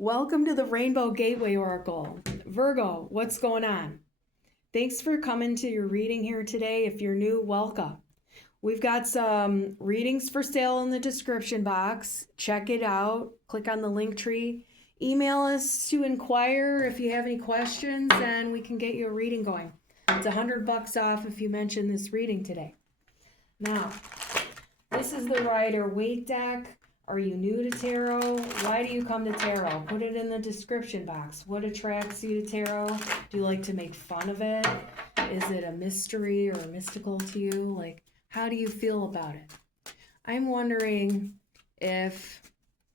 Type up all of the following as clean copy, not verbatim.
Welcome to the Rainbow Gateway Oracle. Virgo, what's going on? Thanks for coming to your reading here today. If you're new, welcome. We've got some readings for sale in the description box. Check it out. Click on the link tree. Email us to inquire if you have any questions, and we can get you a reading going. It's $100 off if you mention this reading today. Now, this is the Rider-Waite deck. Are you new to tarot? Why do you come to tarot? Put it in the description box. What attracts you to tarot? Do you like to make fun of it? Is it a mystery or mystical to you? Like, how do you feel about it? I'm wondering if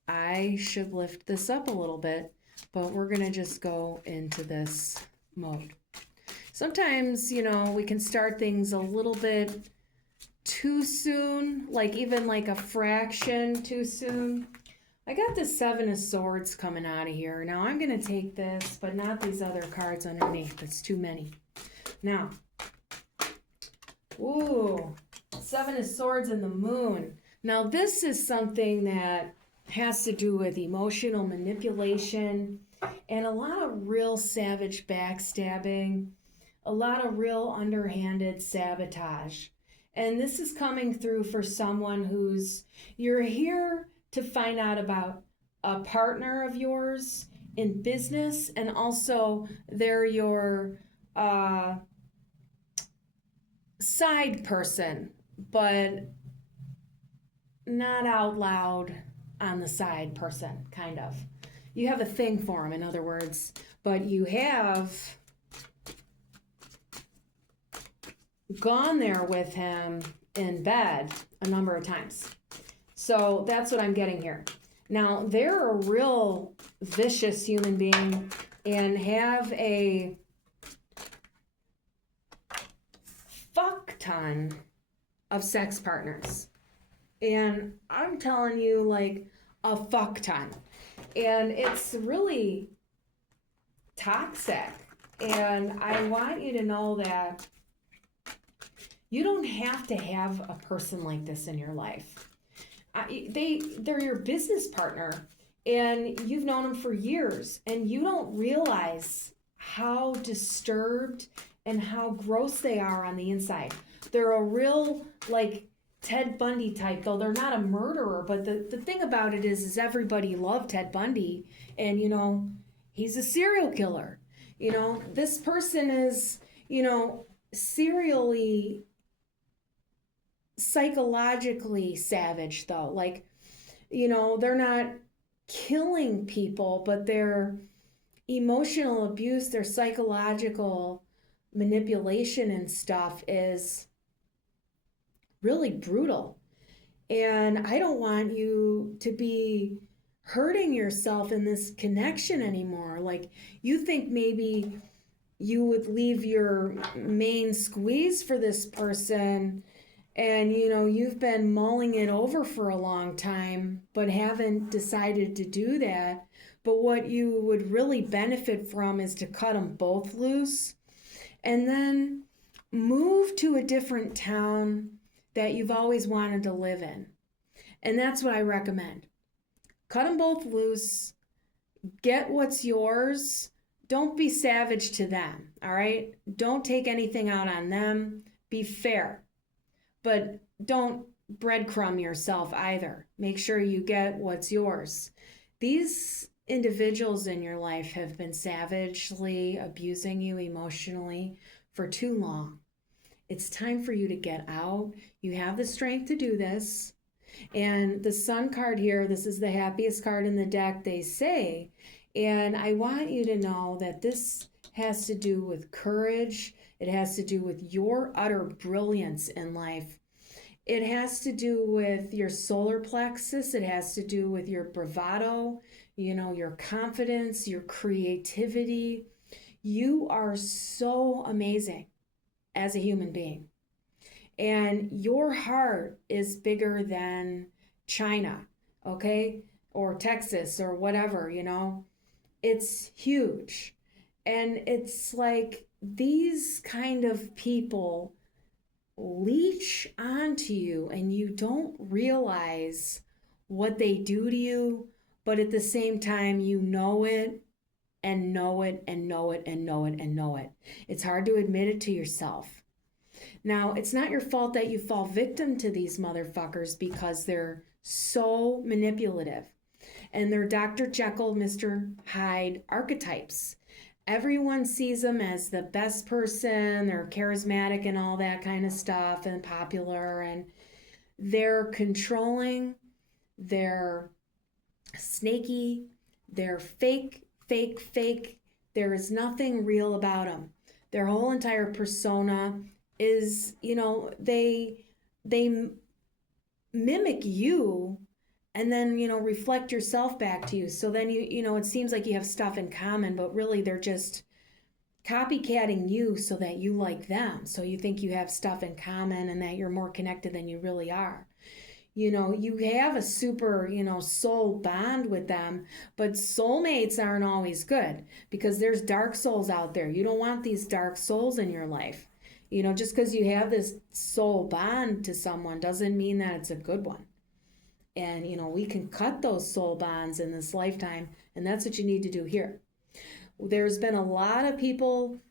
I should lift this up a little bit, but we're going to just go into this mode. Sometimes, we can start things a little bit too soon, like even like a fraction too soon. I got the Seven of Swords coming out of here. Now I'm going to take this, but not these other cards underneath. That's too many. Now, ooh, Seven of Swords and the Moon. Now this is something that has to do with emotional manipulation and a lot of real savage backstabbing, a lot of real underhanded sabotage. And this is coming through for someone you're here to find out about a partner of yours in business, and also they're your side person, but not out loud on the side person, kind of. You have a thing for him, in other words, but you have gone there with him in bed a number of times. So that's what I'm getting here. Now, they're a real vicious human being and have a fuck ton of sex partners. And I'm telling you, like, a fuck ton. And it's really toxic. And I want you to know that you don't have to have a person like this in your life. They're your business partner, and you've known them for years, and you don't realize how disturbed and how gross they are on the inside. They're a real, like, Ted Bundy type, though they're not a murderer. But the thing about it is everybody loved Ted Bundy, and, he's a serial killer. This person is, serially psychologically savage, though. Like, they're not killing people, but their emotional abuse, their psychological manipulation and stuff is really brutal. And I don't want you to be hurting yourself in this connection anymore. Like, you think maybe you would leave your main squeeze for this person, and you've been mulling it over for a long time but haven't decided to do that. But what you would really benefit from is to cut them both loose and then move to a different town that you've always wanted to live in. And that's what I recommend. Cut them both loose, get what's yours. Don't be savage to them, all right? Don't take anything out on them. Be fair. But don't breadcrumb yourself either. Make sure you get what's yours. These individuals in your life have been savagely abusing you emotionally for too long. It's time for you to get out. You have the strength to do this. And the Sun card here, this is the happiest card in the deck, they say. And I want you to know that this has to do with courage. It has to do with your utter brilliance in life. It has to do with your solar plexus. It has to do with your bravado, your confidence, your creativity. You are so amazing as a human being. And your heart is bigger than China, okay? Or Texas or whatever, It's huge. And it's like these kind of people leech onto you, and you don't realize what they do to you but at the same time, you know it and know it and know it and know it and know it. It's hard to admit it to yourself. Now, it's not your fault that you fall victim to these motherfuckers because they're so manipulative and they're Dr. Jekyll, Mr. Hyde archetypes. Everyone sees them as the best person, they're charismatic and all that kind of stuff and popular, and they're controlling, they're snaky, they're fake, fake, fake. There is nothing real about them. Their whole entire persona is, they mimic you and then, reflect yourself back to you. So then it seems like you have stuff in common, but really they're just copycatting you so that you like them. So you think you have stuff in common and that you're more connected than you really are. You have a super, soul bond with them, but soulmates aren't always good because there's dark souls out there. You don't want these dark souls in your life. Just because you have this soul bond to someone doesn't mean that it's a good one. And, we can cut those soul bonds in this lifetime, and that's what you need to do here. There's been a lot of people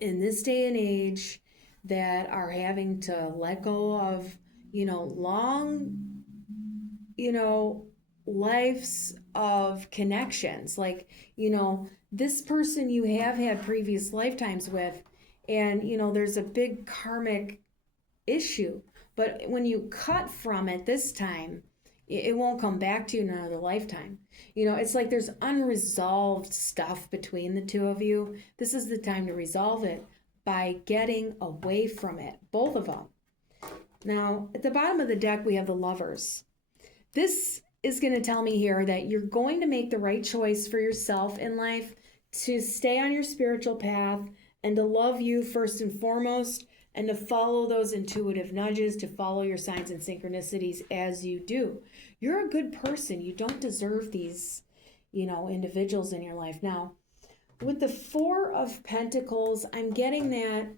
in this day and age that are having to let go of long, lives of connections. Like, this person you have had previous lifetimes with, and, there's a big karmic issue. But when you cut from it this time, it won't come back to you in another lifetime. It's like there's unresolved stuff between the two of you. This is the time to resolve it by getting away from it, both of them. Now, at the bottom of the deck, we have the Lovers. This is going to tell me here that you're going to make the right choice for yourself in life to stay on your spiritual path and to love you first and foremost, and to follow those intuitive nudges, to follow your signs and synchronicities as you do. You're a good person. You don't deserve these, individuals in your life. Now, with the Four of Pentacles, I'm getting that,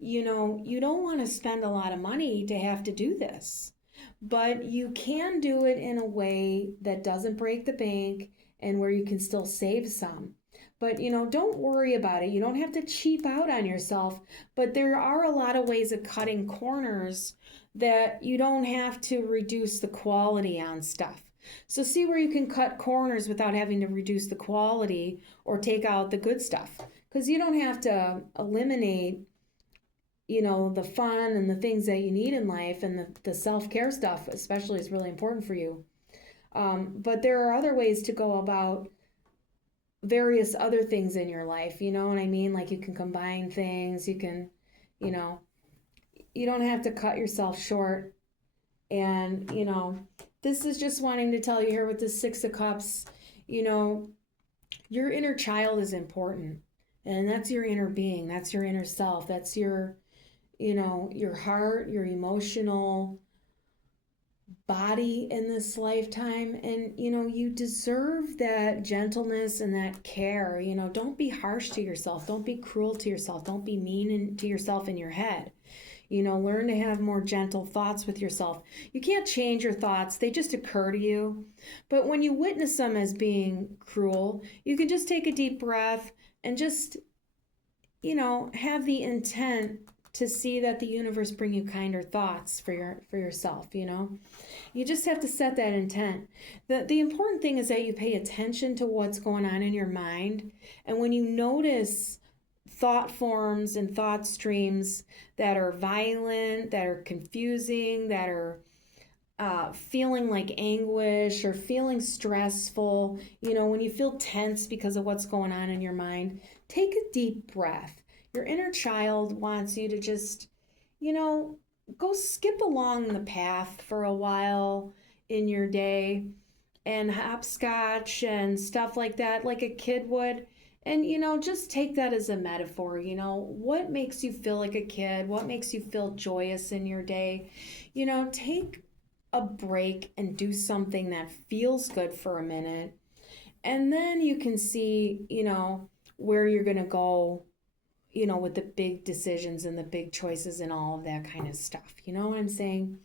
you don't want to spend a lot of money to have to do this, but you can do it in a way that doesn't break the bank and where you can still save some. But, don't worry about it. You don't have to cheap out on yourself, but there are a lot of ways of cutting corners that you don't have to reduce the quality on stuff. So see where you can cut corners without having to reduce the quality or take out the good stuff. Because you don't have to eliminate, the fun and the things that you need in life, and the self-care stuff especially is really important for you. But there are other ways to go about various other things in your life, you know what I mean? Like you can combine things, you can, you don't have to cut yourself short. And, this is just wanting to tell you here with the Six of Cups, your inner child is important. And that's your inner being, that's your inner self, that's your, your heart, your emotional body in this lifetime. And you deserve that gentleness and that care. Don't be harsh to yourself, don't be cruel to yourself, don't be mean to yourself in your head. Learn to have more gentle thoughts with yourself. You can't change your thoughts, they just occur to you. But when you witness them as being cruel, you can just take a deep breath and just have the intent to see that the universe bring you kinder thoughts for yourself. You just have to set that intent. The important thing is that you pay attention to what's going on in your mind, and when you notice thought forms and thought streams that are violent, that are confusing, that are feeling like anguish or feeling stressful, when you feel tense because of what's going on in your mind, take a deep breath. Your inner child wants you to just, go skip along the path for a while in your day and hopscotch and stuff like that, like a kid would. And, just take that as a metaphor. What makes you feel like a kid? What makes you feel joyous in your day? Take a break and do something that feels good for a minute. And then you can see, where you're going to go, with the big decisions and the big choices and all of that kind of stuff. You know what I'm saying?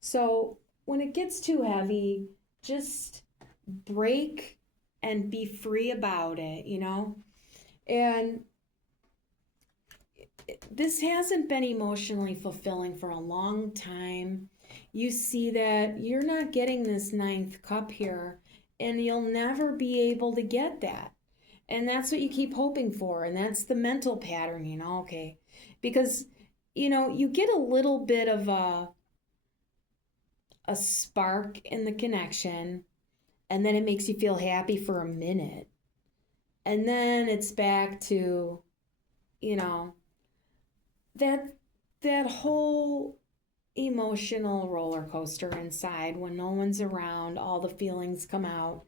So when it gets too heavy, just, break and be free about it, And this hasn't been emotionally fulfilling for a long time. You see that you're not getting this ninth cup here, and you'll never be able to get that. And that's what you keep hoping for, and that's the mental pattern, okay. Because, you get a little bit of a spark in the connection, and then it makes you feel happy for a minute. And then it's back to, you know, that whole emotional roller coaster inside when no one's around, all the feelings come out,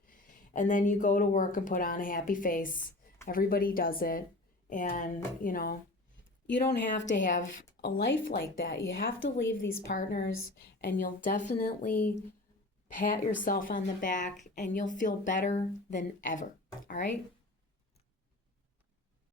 and then you go to work and put on a happy face. Everybody does it. And, you don't have to have a life like that. You have to leave these partners, and you'll definitely pat yourself on the back and you'll feel better than ever. All right?